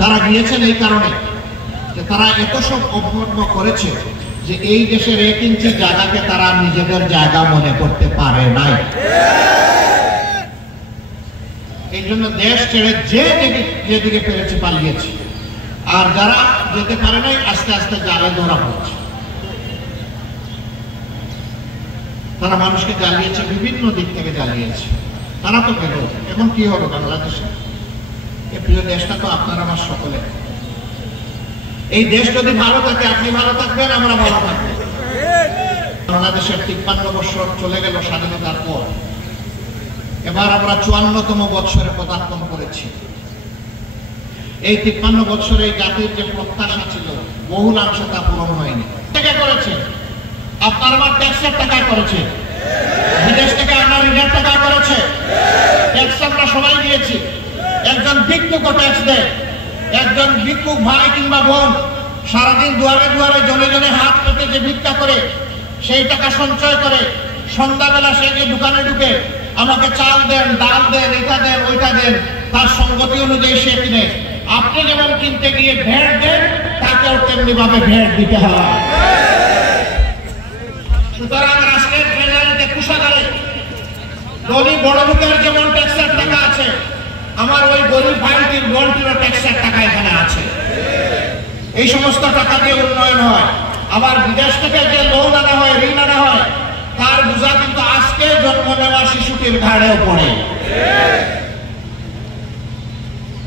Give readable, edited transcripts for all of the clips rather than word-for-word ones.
তারা গিয়েছেন এই কারণে যে তারা এত সব অবলম্বন করেছে যে এই দেশের 1 ইঞ্চি জায়গাকে তারা নিজেদের জায়গা মনে করতে পারে নাই। এই জন্য দেশ ছেড়ে যেদিকে পেরেছে পালিয়েছে, আর যারা যেতে পারে নাই আস্তে আস্তে জালে ধরা পড়ছে। তারা মানুষকে জ্বালিয়েছে, বিভিন্ন দিক থেকে জ্বালিয়েছে। তারা তো গেল, এখন কি হবে বাংলাদেশে? এই প্রিয় দেশটা তো আপনার আমার সকলে। এই দেশ যদি ভালো থাকে, আপনি ভালো থাকবেন, আমরা ভালো থাকবো। বাংলাদেশের 53 বছর চলে গেল স্বাধীনতার পর। এবার আমরা 54তম বছরে পদার্পণ করেছি। এই 53 বছরে এই জাতির যে প্রত্যাশা ছিল বহুলাংশে তা পূরণ হয়নি। থেকে করেছে আপনার আমার ট্যাক্সের টাকায় করেছে, বিদেশ থেকে আমরা ঋণের টাকায় করেছে। ট্যাক্স আমরা সবাই দিয়েছি। একজন ভিক্ষুকও ট্যাক্স দেয়। একজন ভিক্ষুক ভাই কিংবা বোন সারাদিন দুয়ারে দুয়ারে জনে জনে হাত পেতে যে ভিক্ষা করে, সেই টাকা সঞ্চয় করে সন্ধ্যাবেলা সে যে দোকানে ঢুকে আমাকে চাল দেন, ডাল দেন, এটা দেন, ওইটা দেন, তার সঙ্গতি অনুযায়ী সে কিনে। আপনি যেমন কিনতে গিয়ে ভ্যাট দেন, তাকেও তেমনি ভাবে ভ্যাট দিতে হয়। সুতরাং রাষ্ট্রের ট্রেজারিতে কুষাগারে ধনী বড় লোকের যেমন ট্যাক্সের টাকা আছে, আমার ওই গরিব ভাইটির বোনটিরও ট্যাক্সের টাকা এখানে আছে। এই সমস্ত টাকা দিয়ে উন্নয়ন হয়। আবার বিদেশ থেকে যে লোন আনা হয়, ঋণ আনা হয়, তার বোঝা কিন্তু আজকে জন্ম নেওয়া শিশুটির ঘাড়েও পড়ে।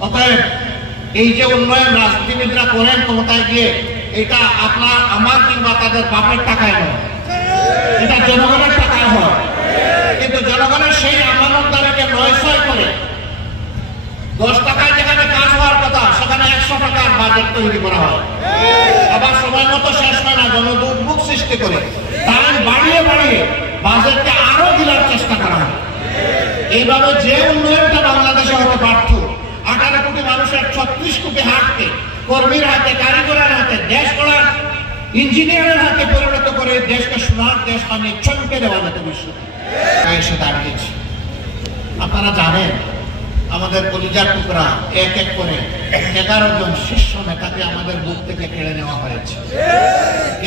অতএব এই যে উন্নয়ন রাজনীতিবিদরা করেন ক্ষমতায় গিয়ে, এটা আপনার আমার কিংবা তাদের বাপের টাকায় নয়, এটা জনগণের টাকায় হয়। কিন্তু জনগণের সেই আমানতদারিকে নয় করে 10 টাকায় যেখানে কাজ হওয়ার কথা সেখানে 100 টাকার বাজেট তৈরি করা হয়। আবার সময় মতো শেষ হয় না, জনদুর্ভোগ সৃষ্টি করে তাই বাড়িয়ে বাড়িয়ে বাজেটকে আরো দিলার চেষ্টা করা হয়। এইভাবে যে উন্নয়নটা বাংলাদেশে হতে পারত, 18 কোটি মানুষের 36 কোটি হাতকে কর্মীর হাতে, কারিগরের হাতে, দেশ গড়ার ইঞ্জিনিয়ারের হাতে পরিণত করে দেশকে সোনার দেশ বানিয়ে চমকে দেওয়া যেত বিশ্ব এসে দাঁড়িয়েছে। আপনারা জানেন আমাদের কলিজার টুকরা এক এক করে 11 জন শীর্ষ নেতাকে আমাদের বুক থেকে কেড়ে নেওয়া হয়েছে।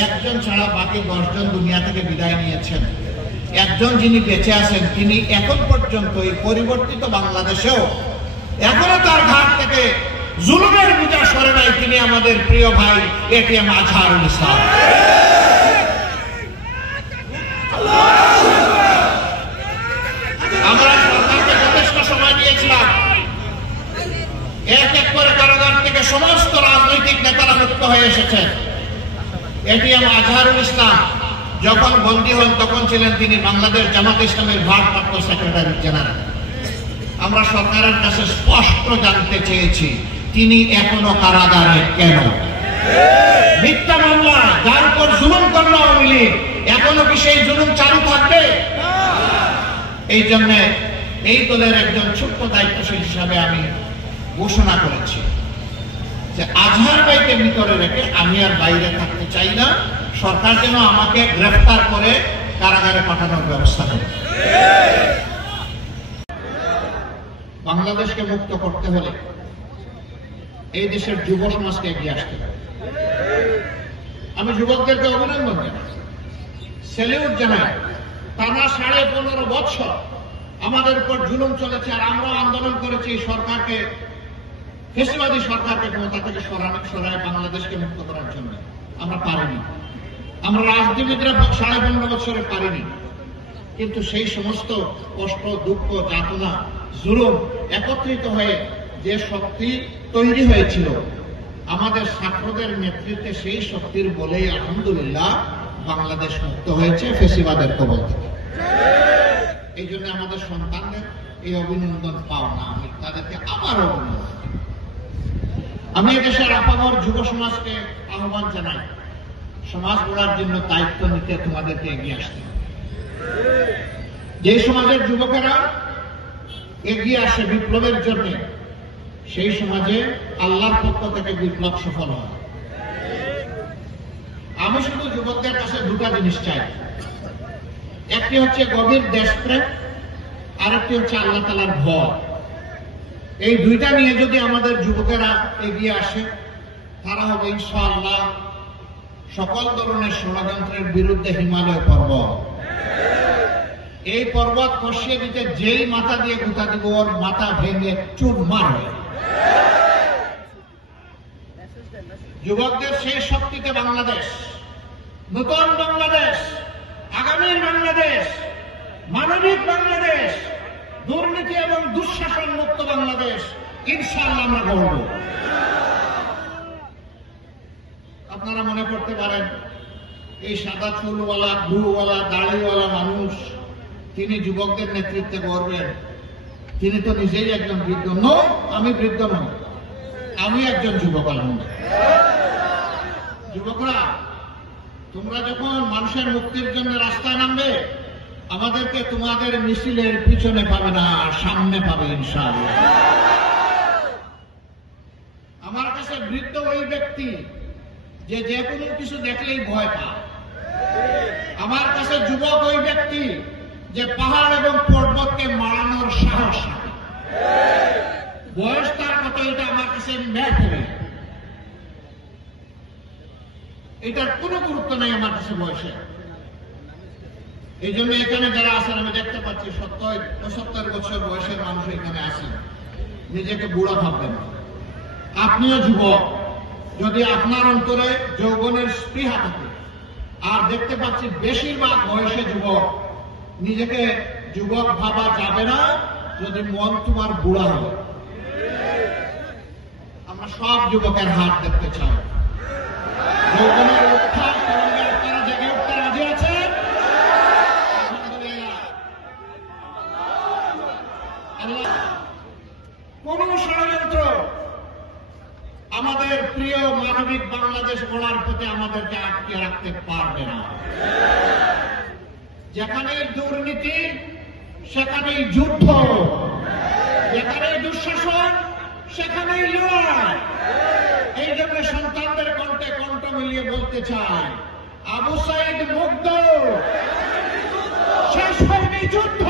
একজন ছাড়া বাকি 10 জন দুনিয়া থেকে বিদায় নিয়েছেন। একজন যিনি বেঁচে আছেন তিনি এখন পর্যন্ত এই পরিবর্তিত বাংলাদেশেও এখনো তার ঘাট থেকে জুলুমের বোঝা সরে নাই। তিনি আমাদের প্রিয় ভাই এটিএম আজহারুল ইসলাম। আমরা সরকারকে যথেষ্ট সময় দিয়েছিলাম। এক এক করে কারাগার থেকে সমস্ত রাজনৈতিক নেতারা মুক্ত হয়ে এসেছেন। এটিএম আজহারুল ইসলাম যখন বন্দী হন তখন ছিলেন তিনি বাংলাদেশ জামাত ইসলামের ভারপ্রাপ্ত সেক্রেটারি জেনারেল। আমরা সরকারের কাছে স্পষ্ট জানতে চেয়েছি তিনি এখনো কারাগারে কেন? মিথ্যা মামলা যার উপর জুলুম করল আওয়ামী লীগ, এখনো কি সেই জুলুম চালু থাকবে? এই জন্য এই দলের একজন ছোট্ট দায়িত্বশীল হিসাবে আমি ঘোষণা করেছি যে আজহার ভাইকে ভিতরে রেখে আমি আর বাইরে থাকতে চাই না। সরকার যেন আমাকে গ্রেফতার করে কারাগারে পাঠানোর ব্যবস্থা করে। বাংলাদেশকে মুক্ত করতে হলে এই দেশের যুব সমাজকে এগিয়ে আসতে হবে। আমি যুবকদেরকে অভিনন্দন জানাই, স্যালিউট জানাই। টানা 15.5 বছর আমাদের উপর জুলুম চলেছে, আর আমরা আন্দোলন করেছি সরকারকে, ফ্যাসিবাদী সরকারকে ক্ষমতা থেকে সরায় বাংলাদেশকে মুক্ত করার জন্য। আমরা পারিনি। আমরা রাজনীতিবিদরা 15.5 বছরে পারিনি। কিন্তু সেই সমস্ত কষ্ট, দুঃখ, যাতনা, জুলুম একত্রিত হয়ে যে শক্তি তৈরি হয়েছিল আমাদের ছাত্রদের নেতৃত্বে, সেই শক্তির বলেই আলহামদুলিল্লাহ বাংলাদেশ মুক্ত হয়েছে ফ্যাসিবাদের কবল থেকে। এই জন্য আমাদের সন্তানদের এই অভিনন্দন পাও না, আমি তাদেরকে আবার অভিনন্দন। আমি এদেশের আপামর যুব সমাজকে আহ্বান জানাই, সমাজ গড়ার জন্য দায়িত্ব নিতে তোমাদেরকে এগিয়ে আসতে হবে। যে সমাজের যুবকেরা এগিয়ে আসে বিপ্লবের জন্য, সেই সমাজে আল্লাহর পক্ষ থেকে বিপ্লব সফল হয়। আমি শুধু যুবকদের কাছে 2টা জিনিস চাই। একটি হচ্ছে গভীর দেশপ্রেম, আরেকটি হচ্ছে আল্লাহ তাআলার ভয়। এই দুইটা নিয়ে যদি আমাদের যুবকেরা এগিয়ে আসে, তারা হবে ইনশাআল্লাহ সকল ধরনের ষড়যন্ত্রের বিরুদ্ধে হিমালয় পর্বত। এই পর্বত কষিয়ে দিতে যেই মাথা দিয়ে গুতা দিব, ওর মাথা ভেঙে চুরমার হয়ে। যুবকদের সেই শক্তিতে বাংলাদেশ, নতুন বাংলাদেশ, আগামীর বাংলাদেশ, মানবিক বাংলাদেশ, দুর্নীতি এবং দুঃশাসন মুক্ত বাংলাদেশ ইনশাআল্লাহ আমরা গড়ব। আপনারা মনে করতে পারেন এই সাদা চুলওয়ালা, ভুলওয়ালা, দাড়িওয়ালা মানুষ তিনি যুবকদের নেতৃত্বে গড়বেন, তিনি তো নিজেই একজন বৃদ্ধ। নো, আমি বৃদ্ধ নই, আমি একজন যুবক। যুবকরা, তোমরা যখন মানুষের মুক্তির জন্য রাস্তায় নামবে, আমাদেরকে তোমাদের মিছিলের পিছনে পাবে না, সামনে পাবে ইনশাআল্লাহ। আমার কাছে বৃদ্ধ ওই ব্যক্তি যে কোনো কিছু দেখলেই ভয় পায়। আমার কাছে যুবক ওই ব্যক্তি যে পাহাড় এবং পর্বতকে মারানোর সাহস রাখে। বয়স তার কত এটা আমার কাছে ম্যাটার, এটার কোনো গুরুত্ব নেই আমার কাছে বয়সে। এই জন্য এখানে যারা আছেন আমি দেখতে পাচ্ছি 70-75 বছর বয়সের মানুষ এখানে আছেন, নিজেকে বুড়া ভাববেন। আপনিও যুবক, যদি আপনার অন্তরে যৌবনের স্পৃহা থাকে, আর দেখতে পাচ্ছি বেশিরভাগ বয়সে যুবক, নিজেকে যুবক ভাবা যাবে না যদি মন তোমার বুড়া হয়। আমরা সব যুবকের হাত দেখতে চাই। যৌবনের উত্থান তরঙ্গে আপনারা জেগে উঠতে রাজি আছেন? কোন ষড়যন্ত্র আমাদের প্রিয় মানবিক বাংলাদেশ গড়ার পথে আমাদেরকে আটকে রাখতে পারবে না। যেখানেই দুর্নীতি সেখানেই যুদ্ধ, যেখানেই দুঃশাসন সেখানেই লড়াই। এই জন্য সন্তানদের কণ্ঠে কণ্ঠ মিলিয়ে বলতে চাই, আবু সাইদ মুগ্ধ, শেষ হয়নি যুদ্ধ।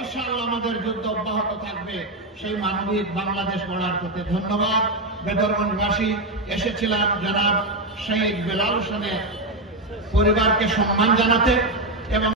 ইনশাআল্লাহ আমাদের যুদ্ধ অব্যাহত থাকবে সেই মানবিক বাংলাদেশ গড়ার পথে। ধন্যবাদ। বেদরগঞ্জবাসী এসেছিলাম জনাব শহীদ বেলাল হোসেনের পরিবারকে সম্মান জানাতে এবং